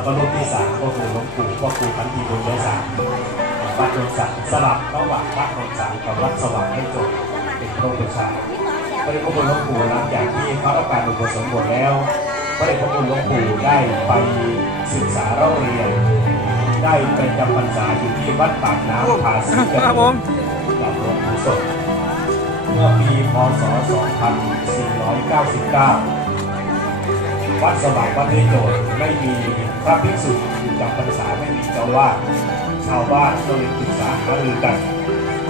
แล้วก็รุ่นที่สามก็คือหลวงปู่พ่อครูพันธีบุญยศาสตร์วัดนนสังสลับระหว่างวัดนนสังกับวัดสว่างให้จบเป็นพระบูชาพระเดชพระคุณหลวงปู่หลังจากที่เขารับการอุปสมบทแล้วพระเดชพระคุณหลวงปู่ได้ไปศึกษาเล่าเรียน ได้ไปจำพรรษาอยู่ที่วัดปากน้ำภาษีกันครับผมกับหลวงปู่สดเมื่อปีพศ 2499 วัดสว่างวัดเทโยนไม่มีพระภิกษุอยู่จำพรรษาไม่มีเจ้าวาดชาวบ้านก็เลยปรึกษาหารือกัน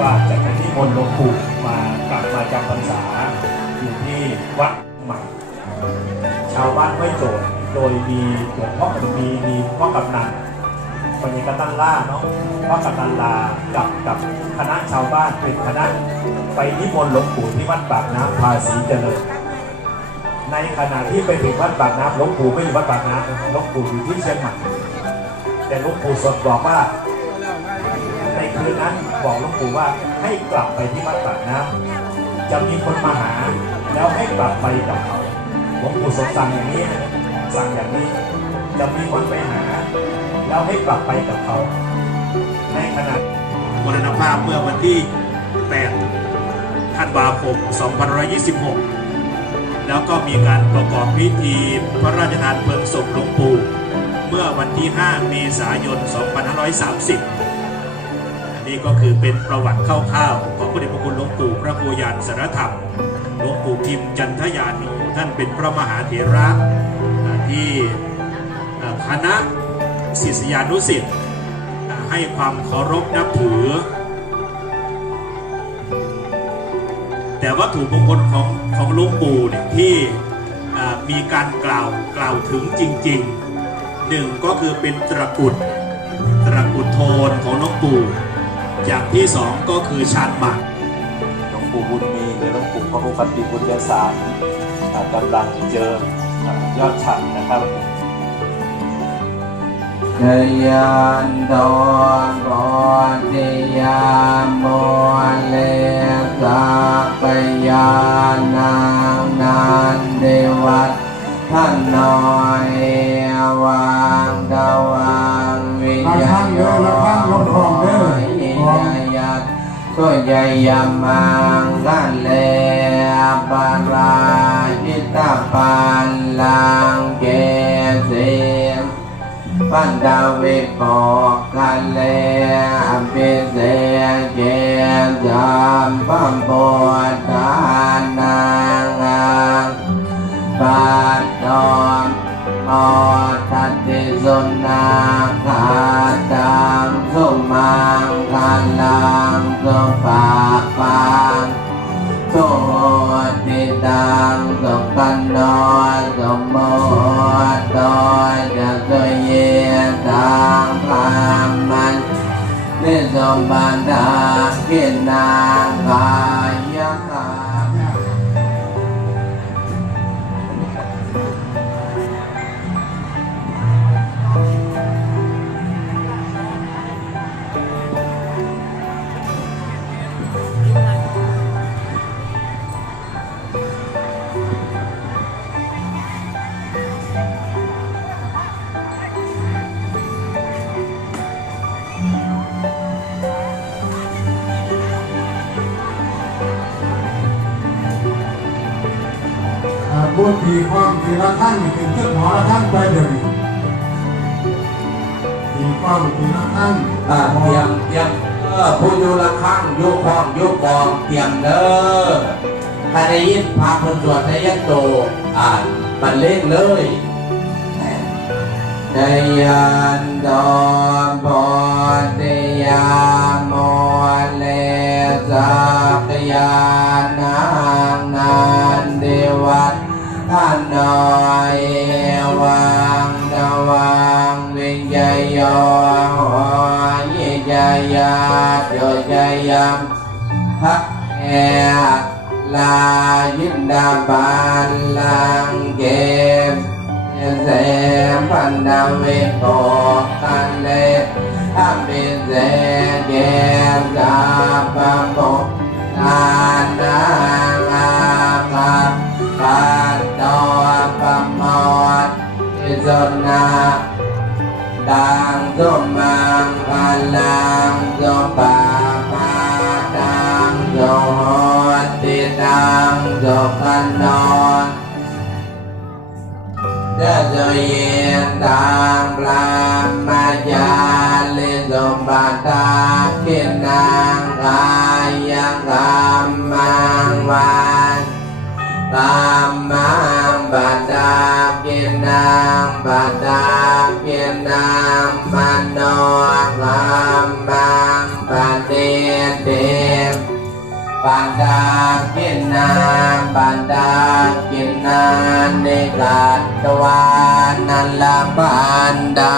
ว่าจะไปที่มนต์หลวงปู่มากลับมาจำพรรษาอยู่ที่วัดใหม่ ชาวบ้านไม่โจทย์โดยมีหลวงพ่อมีมีพ่อกำนันปัญญากตันล่าเนาะพ่อกำนันลากับกับคณะชาวบ้านเป็นคณะไปนิมนต์หลวงปู่ที่วัดปากน้ำภาษีเจริญ ในขณะที่ไปถึงวัดปากน้ำหลวงปู่ไม่อยู่วัดปากน้ำหลวงปู่อยู่ที่เชียงใหม่แต่หลวงปู่สดบอกว่า ในคืนนั้นบอกหลวงปู่ว่าให้กลับไปที่วัดปากน้ำจะมีคนมาหา แล้วให้กลับไปกับเขาหลวงปู่สดสั่งอย่างนี้สั่งอย่างนี้จะมีคนไปหา แล้วให้กลับไปกับเขา ในขณะมรณภาพเมื่อวันที่ 8 ธันวาคม 2526 แล้วก็มีการประกอบพิธีพระราชทานเพลิงศพหลวงปู่เมื่อวันที่ 5 เมษายน 2530 อันนี้ก็คือเป็นประวัติคร่าวๆของพระเดชพระคุณหลวงปู่พระโคยานสารธรรมหลวงปู่ทิมจันทยานุท่านเป็นพระมหาเถระที่คณะศิษยานุศิษย์ให้ความเคารพนับถือ แต่วัตถุมงคลของของหลวงปู่เนี่ยที่อ่ามีการกล่าวกล่าวถึงจริงๆหนึ่งก็คือเป็นตระกรุดตระกรุดโทนของหลวงปู่อย่างที่สองก็คือชานหมากหลวงปู่บุญมีหรือหลวงปู่พระโอคันติบุญยสารอ่ากำลังเจิมอ่ายอดฉันนะครับชยันโตโกติยามโมเลสัพยา นังนันเดวัตท่านน้อยวังตะวังวิญญาณโยยิยัตก็ยยามั จามปัมปวดทานนางปัดดอนอทัตติสุนาคาตังสุมังคันลังสุปาปังโสติตังสุขันโนสมโมโตจะสุเยตังพามันนิสมบันดา ขินางกา ทีความทีละท่านนี่ถึงขึ้นหอละท่านไปเดี๋ยวนี้ทีความทีละท่านอ่าเตรียมเตรียมเออผู้อยู่ละครั้งอยู่คลองอยู่กองเตรียมเด้อถ้าได้ยินพาคนสวดในยันโตอ่านบรรเลงเลยในยันดอนปอนเตยามโมเลสักยา ท่านน้อยวังดวังวิญญาโยยิญายาโยจายัมพักแอลายินดาบาลังเกมเสมพันดาเวโก สมมังพลังสมปาปาตังสมโหติตังสมกันนอนจะจะเย็นทางพระมาจาลิสมบัติตากินนางกายังกรรมังวันตามมังบัดดากินนางบัดดากินนาง มันโนกามมังปฏิเดมปันดากินนางปันดากินนาในกัตตวานันละปันดา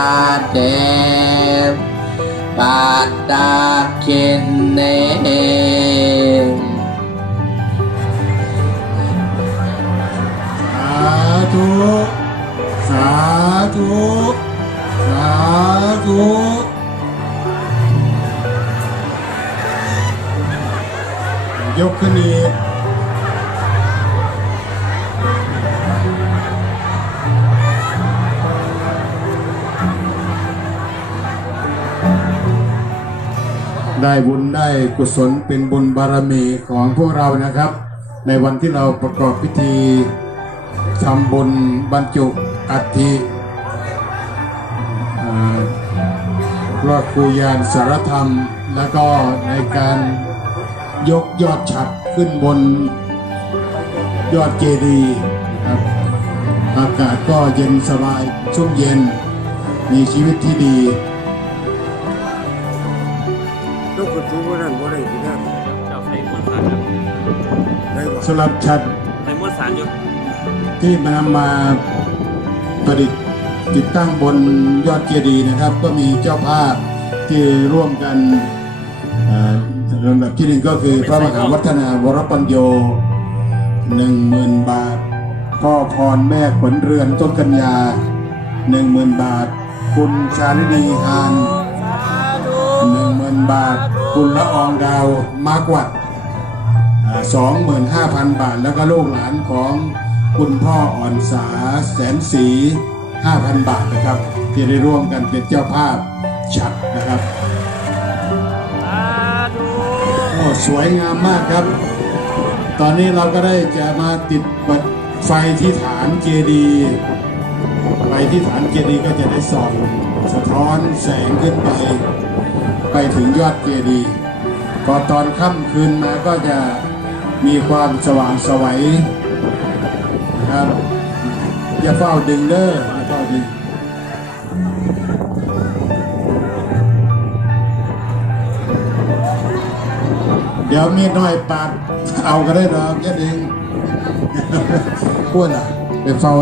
เดมปัตตากินเนสาธุสาธุ ธุยกขึ้นอีกได้บุญได้กุศลเป็นบุญบารมีของพวกเรานะครับ ในวันที่เราประกอบพิธีทำบุญบรรจุอัฐิ รอดครูยานสารธรรม แล้วก็ในการยกยอดฉัดขึ้นบนยอดเจดีย์นะครับอากาศก็เย็นสบายชุ่มเย็นมีชีวิตที่ดีลูกกระทู้ว่านั่นว่าได้ที่นั่นเจ้าไทยมวลสารครับได้ก่อสำหรับฉัดไทยมวลสารอยู่ที่มานำมาประดิษฐ์ ติดตั้งบนยอดเจดีย์นะครับ ก็มีเจ้าภาพที่ร่วมกันลำดับที่หนึ่งก็คือพระมหาวัฒนาวรปัญโยหนึ่งหมื่นบาท พ่อพรแม่ขนเรือนต้นกัญญาหนึ่งหมื่นบาท คุณชาลินีฮานหนึ่งหมื่นบาท คุณละอองดาวมากวัดสองหมื่นห้าพันบาท แล้วก็ลูกหลานของคุณพ่ออ่อนสาแสนสี ห้าพันบาทนะครับ ที่ได้ร่วมกันเป็นเจ้าภาพฉัดนะครับโอ้สวยงามมากครับ ตอนนี้เราก็ได้จะมาติดบัตรไฟที่ฐานเจดีไฟที่ฐานเจดีก็จะได้ส่องสะท้อนแสงขึ้นไป ไปถึงยอดเจดีย์พอตอนค่ำคืนมาก็จะมีความสว่างสวัยนะครับอย่าเฝ้าดึงเด้อ เฝ้าดึงเดี๋ยวมีดน้อยปาดเอาก็ได้ดอกแค่เองพูดอะเป็นเฝ้า